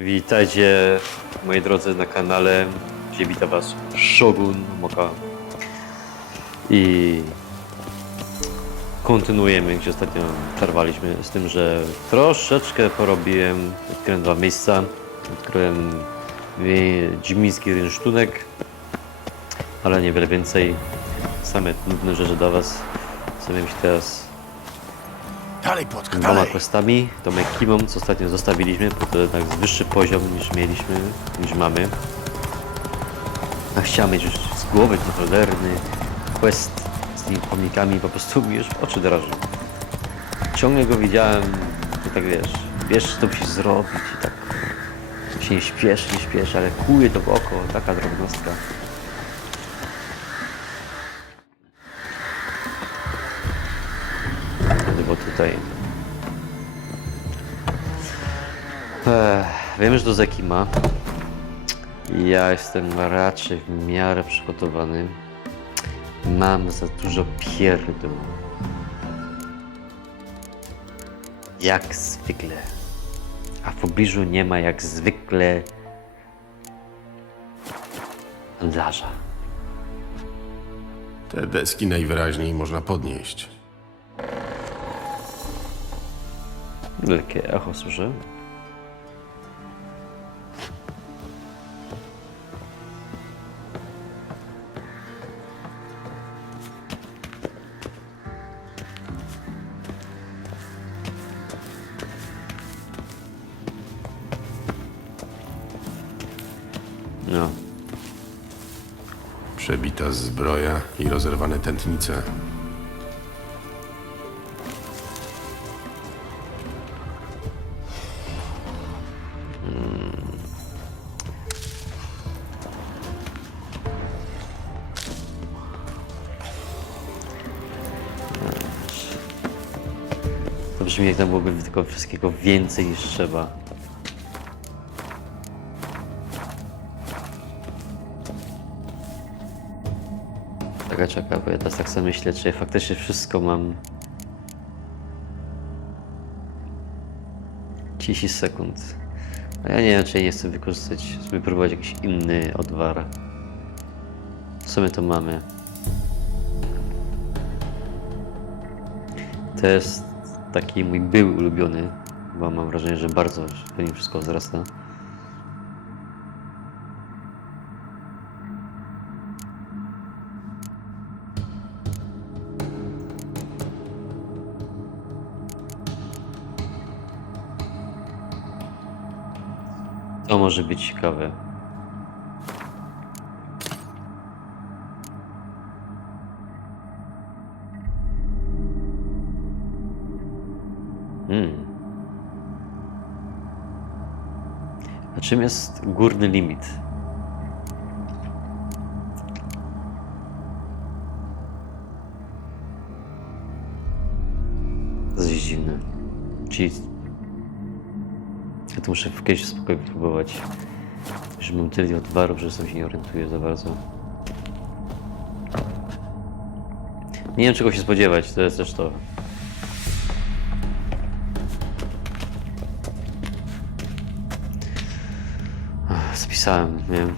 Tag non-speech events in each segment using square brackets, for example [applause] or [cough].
Witajcie moi drodzy na kanale, gdzie wita was Shogun Moka. I kontynuujemy, gdzie ostatnio przerwaliśmy z tym, że troszeczkę porobiłem, odkryłem dwa miejsca, odkryłem Wiedźmiński rynsztunek, ale niewiele więcej, same nudne rzeczy dla was, zajmiemy się teraz Dalej, Płotka, dwoma dalej! questami, tą ekipą, co ostatnio zostawiliśmy, bo to jednak jest wyższy poziom niż mieliśmy, niż mamy. A chciałem mieć już z głowy ten cholerny quest z tymi pomnikami, po prostu mi już oczy draży. Ciągle go widziałem, to tak wiesz, wiesz co musisz zrobić i tak się nie śpieszy, nie śpieszy, ale kuje to w oko, taka drobnostka. Ech, Wiemy, że to Zekima. Ja jestem raczej w miarę przygotowany. Mam za dużo pierdół. Jak zwykle. A w pobliżu nie ma jak zwykle handlarza. Te deski najwyraźniej można podnieść. Lekkie echo słyszę. No, Przebita zbroja i rozerwane tętnice. Brzmi jak tam byłoby tylko wszystkiego więcej niż trzeba. Czekaj, czekaj, bo ja teraz tak sobie myślę, czy ja faktycznie wszystko mam 30 sekund. A ja nie ja nie chcę wykorzystać, wypróbować jakiś inny odwar. W sumie to mamy. To jest taki mój był ulubiony, bo mam wrażenie, że bardzo w nim wszystko wzrasta. To może być ciekawe. Czym jest górny limit? To jest dziwne. Czyli... Ja to muszę w kiedyś spokojnie próbować. Że mam tyle odwarów, że sam się nie orientuję za bardzo. Nie wiem czego się spodziewać, to jest też to. Yeah. nie?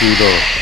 Eee.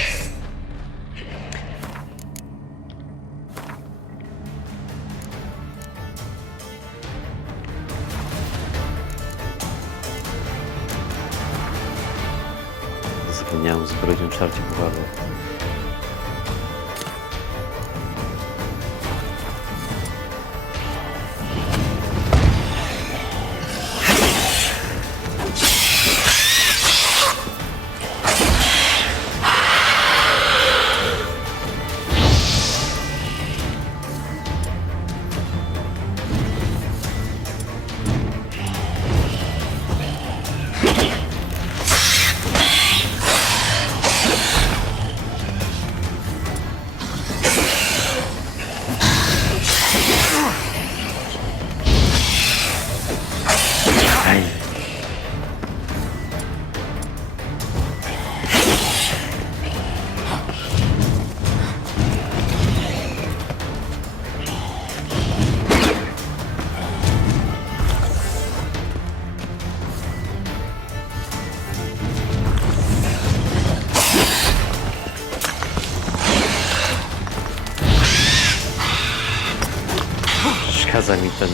Ten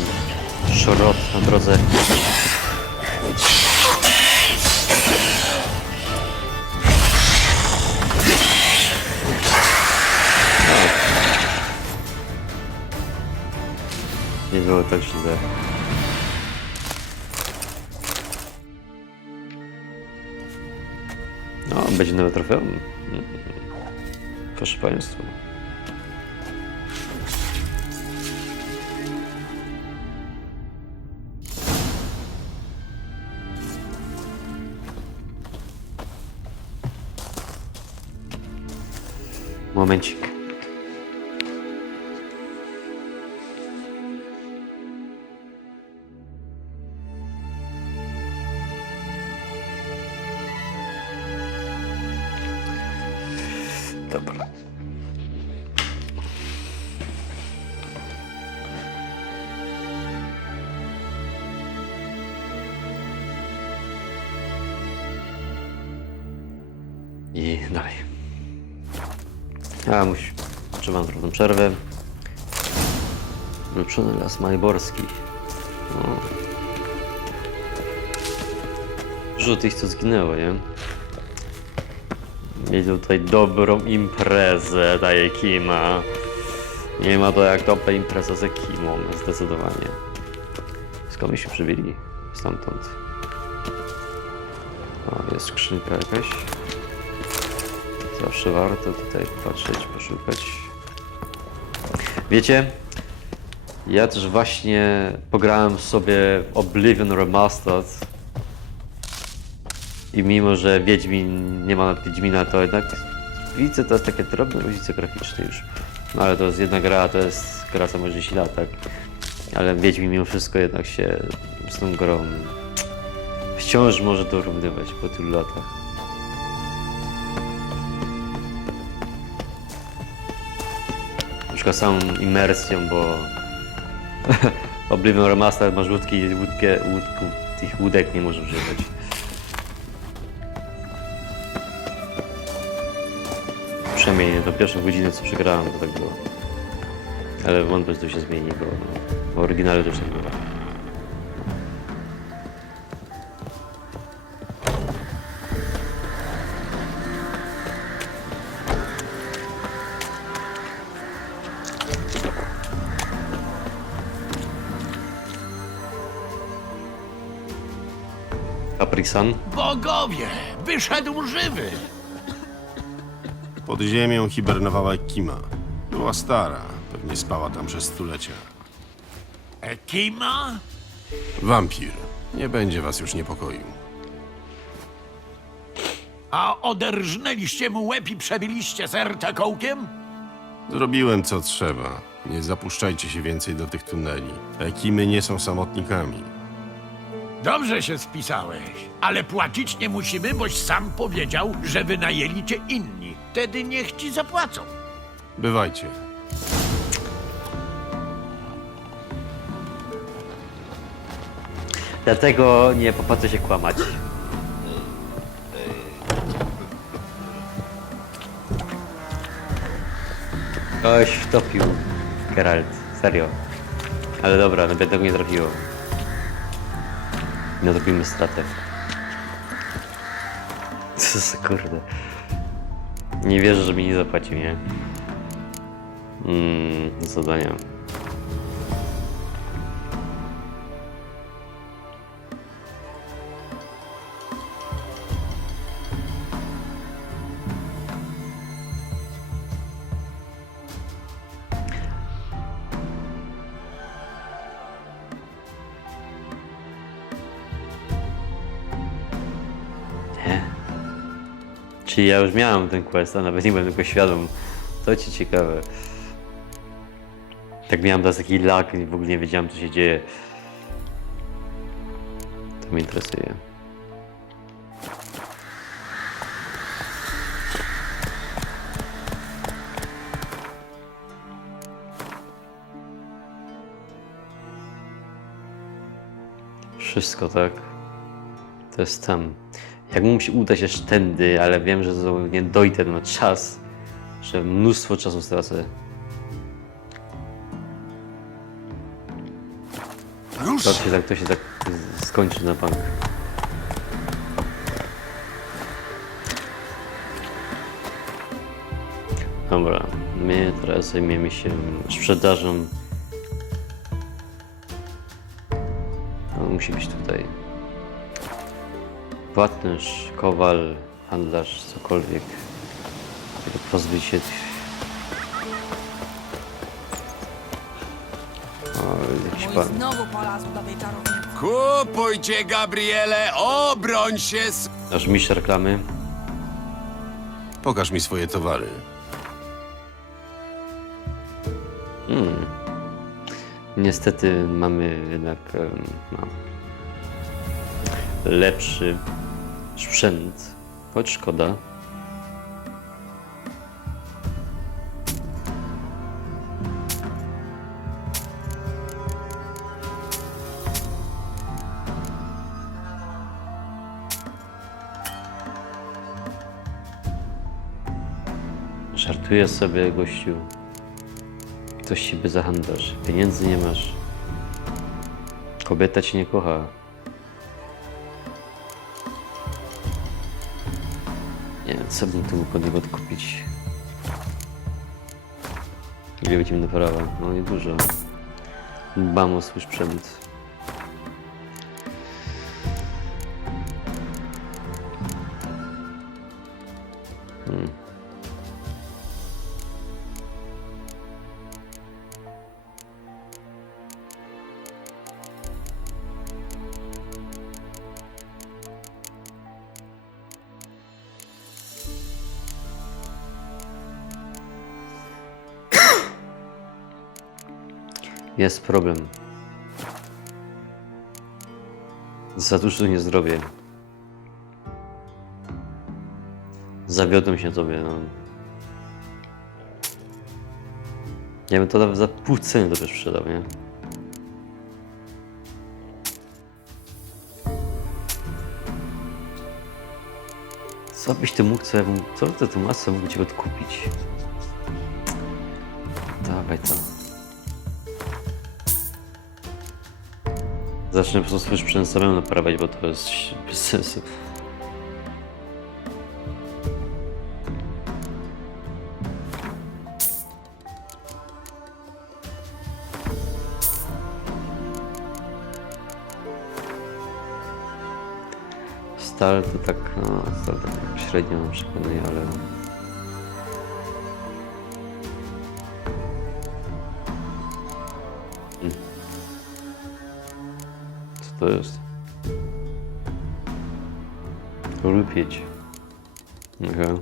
szrot na drodze. Nie było tak źle. No, będzie nowe trofeum. Proszę Państwa. I dalej. A, musi... Trzymam drobną przerwę. Wrócony las Majborski. No. Dużo tych, co zginęło, nie? Mieli tutaj dobrą imprezę, daje Kima. Nie ma to jak dobra impreza ze Kimą, zdecydowanie. Skąd mi się przybili? Stamtąd. O, jest skrzynka jakaś. Zawsze warto tutaj patrzeć, poszukać. Wiecie, ja też właśnie pograłem sobie Oblivion Remastered i mimo, że Wiedźmin nie ma Wiedźmina, to jednak widzę to jest takie drobne różnice graficzne już. No ale to jest jedna gra, to jest gra co może 10 lat, tak? Ale Wiedźmin mimo wszystko jednak się z tą grą wciąż może dorównywać po tylu latach. Przykład samą imersją, bo [laughs] Oblivion Remastered masz łódki łódkę, łódku, tych łódek nie może używać. Przynajmniej nie do pierwszej godziny co przegrałem to tak było. Ale wątpię, że to się zmieni, bo w oryginale też tak było. Bogowie! Wyszedł żywy! Pod ziemią hibernowała Kima. Była stara, pewnie spała tam przez stulecia. Ekima? Wampir. Nie będzie was już niepokoił. A oderżnęliście mu łeb i przebiliście serce kołkiem? Zrobiłem co trzeba. Nie zapuszczajcie się więcej do tych tuneli. Ekimy nie są samotnikami. Dobrze się spisałeś, ale płacić nie musimy, boś sam powiedział, że wynajęli cię inni. Wtedy niech ci zapłacą. Bywajcie. Dlatego nie popłacę się kłamać. Ktoś wtopił Geralt, serio. Ale dobra, nawet tego nie trafiło. Nie zrobimy stratę. Co za kurde. Nie wierzę, że mi nie zapłacił, nie? Mmm, zadania. Ja już miałem ten quest, a nawet nie byłem tego świadom. To ci ciekawe. Tak miałem teraz taki lag i w ogóle nie wiedziałem co się dzieje. To mnie interesuje. Wszystko tak. To jest tam. Jak mu się uda się tędy, ale wiem, że to nie dojdę na czas, że mnóstwo czasu stracę. To się tak, to się tak skończy na bank. Dobra, my teraz zajmiemy się sprzedażą. To musi być tutaj. Płatnerz, kowal, handlarz, cokolwiek. Tylko pozbyć się tych... O, jakiś pan. znowu polazł do tej czarownicy. Kupujcie, Gabriele, obroń się! s- Nasz mistrz reklamy. Pokaż mi swoje towary. Hmm. Niestety mamy jednak em, no, lepszy sprzęt, choć szkoda. Żartuję sobie, gościu. Coś ciebie zahandlasz. Pieniędzy nie masz. Kobieta cię nie kocha. Nie co bym tu mógł niego odkupić. Ile będzie mi naparała? No nie dużo. Dbam o swój Jest problem. Za dużo nie zrobię. Zawiodłem się tobie, no. Ja bym to nawet za pół ceny to też sprzedał, nie? Co byś ty mógł, co ja bym, co ty tu masz, co mógł cię odkupić? Dawaj to. Zacznę po prostu sprzęt samemu naprawiać, bo to jest bez sensu. Stal to tak, no, stal tak średnio przekonuje, ale... to jest? Rupieć. Aha.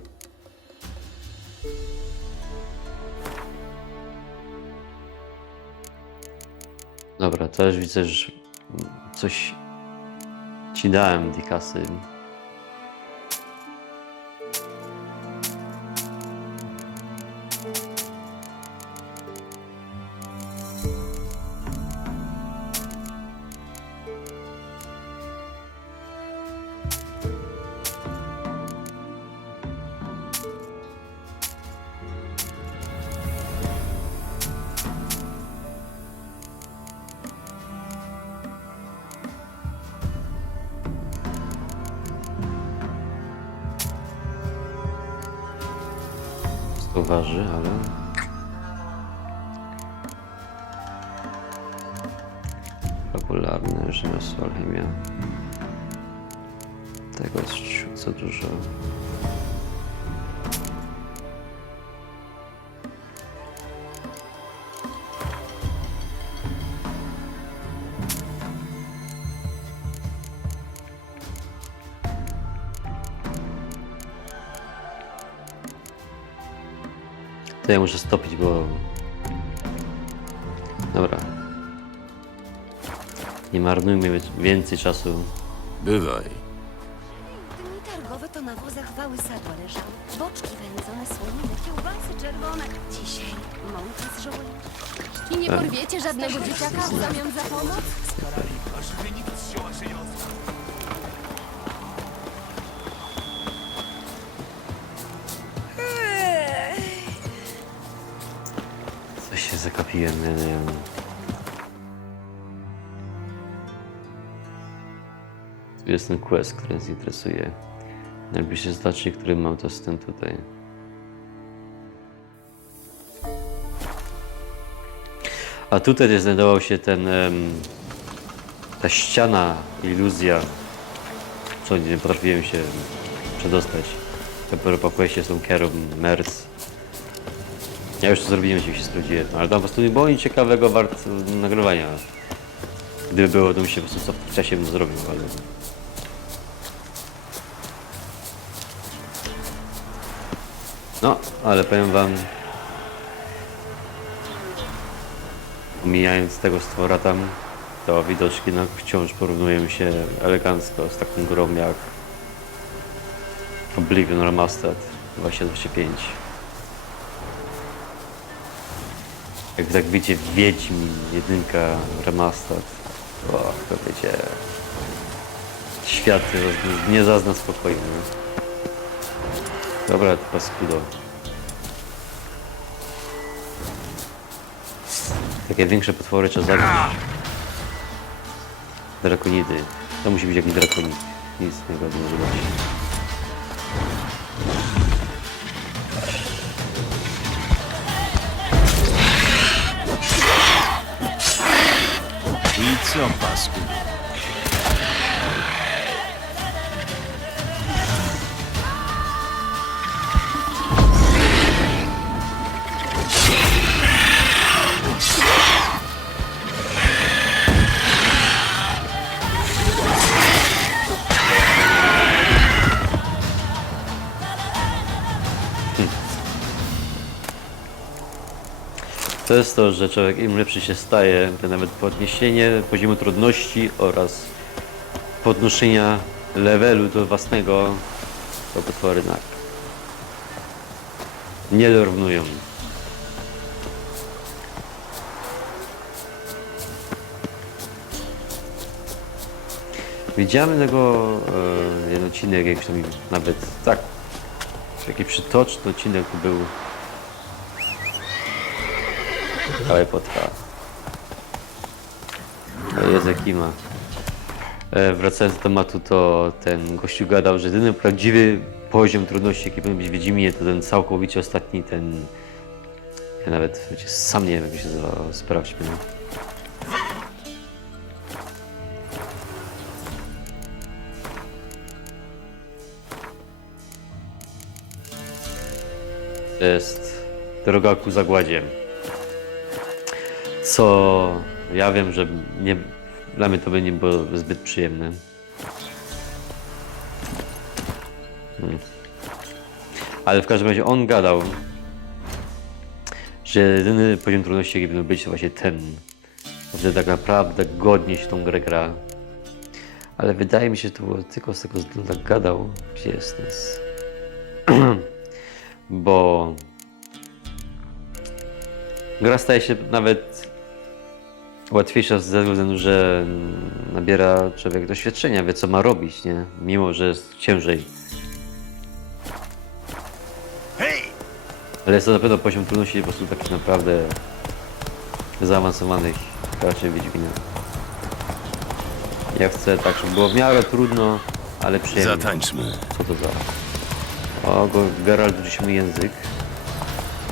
Dobra, też widzę, że coś ci dałem tej kasy. To waży, ale... Popularne rzemiosło alchemia. Tego jest za dużo. To ja muszę stopić, bo... Dobra. Nie marnujmy więcej czasu. Bywaj. Dni targowe to na wozach wały sadła leżały. Boczki wędzone, słonine, kiełbasy czerwone. Dzisiaj mąka z żołędzi. I nie porwiecie żadnego dzieciaka w zamian za pomoc? Coś się zakapiłem, ja nie wiem. Tu jest ten quest, który nas interesuje. Najbliższy znacznik, który mam, to jest ten tutaj. A tutaj znajdował się ten... ta ściana, iluzja. Co nie potrafiłem się przedostać. Dopiero po questie są Kerum, Mers. Ja już to zrobiłem, się sprawdziłem, ale tam po prostu nie było nic ciekawego wart nagrywania. Gdyby było, to bym się po prostu w czasie bym zrobił, ale... No, ale powiem wam... Omijając tego stwora tam, to widoczki no, wciąż porównują się elegancko z taką grą jak Oblivion Remastered 2025. Jak tak wiecie, Wiedźmin, jedynka, remastered, o, to wiecie, świat nie zazna spokoju. nie? Dobra, to paskudo. Takie większe potwory trzeba zabić. Drakonidy. To musi być jakiś drakonik. Nic innego nie może co, pasku? Jest to, że człowiek im lepszy się staje, to nawet podniesienie poziomu trudności oraz podnoszenia levelu do własnego, to potwory na nie dorównują. Widziałem tego e, jeden odcinek, jakiś tam nawet tak, taki przytoczny odcinek był Całe potrwa. To jest Jakima. E, wracając do tematu, to ten gościu gadał, że jedyny prawdziwy poziom trudności, jaki powinien być w Wiedźminie, to ten całkowicie ostatni, ten... Ja nawet wiecie, sam nie wiem, jak się nazywa, sprawdźmy. no. To jest droga ku zagładzie co ja wiem, że nie, dla mnie to by nie było zbyt przyjemne. Hmm. Ale w każdym razie on gadał, że jedyny poziom trudności, jaki powinien być, to właśnie ten. Wtedy tak naprawdę godnie się tą grę gra. Ale wydaje mi się, że to było tylko z tego względu, tak gadał, nas. [clears throat] Bo gra staje się nawet łatwiejsza z tego względu, że nabiera człowiek doświadczenia, wie co ma robić, nie? Mimo, że jest ciężej. Ale jest to na pewno poziom trudności po prostu takich naprawdę zaawansowanych raczej Wiedźmina. Ja chcę tak, żeby było w miarę trudno, ale przyjemnie. Zatańczmy. Co to za... O, Geralt wróci mu język.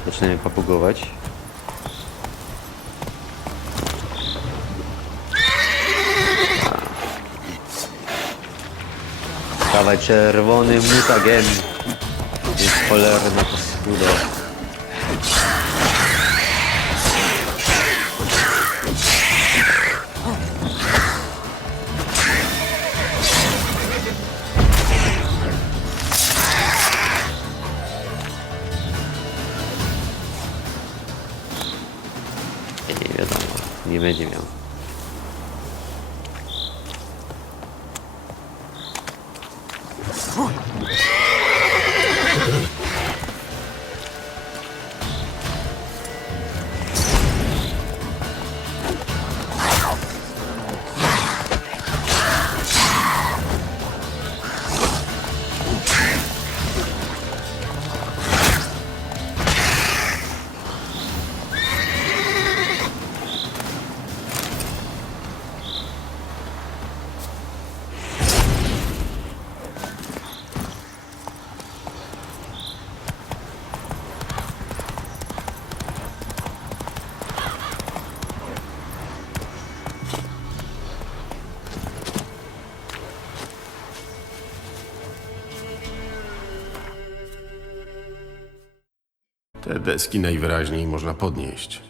Zaczynają papugować. Dawaj czerwony mutagen. Jest cholerna paskudo. Nie, nie wiadomo. Nie będzie miał. Te deski najwyraźniej można podnieść.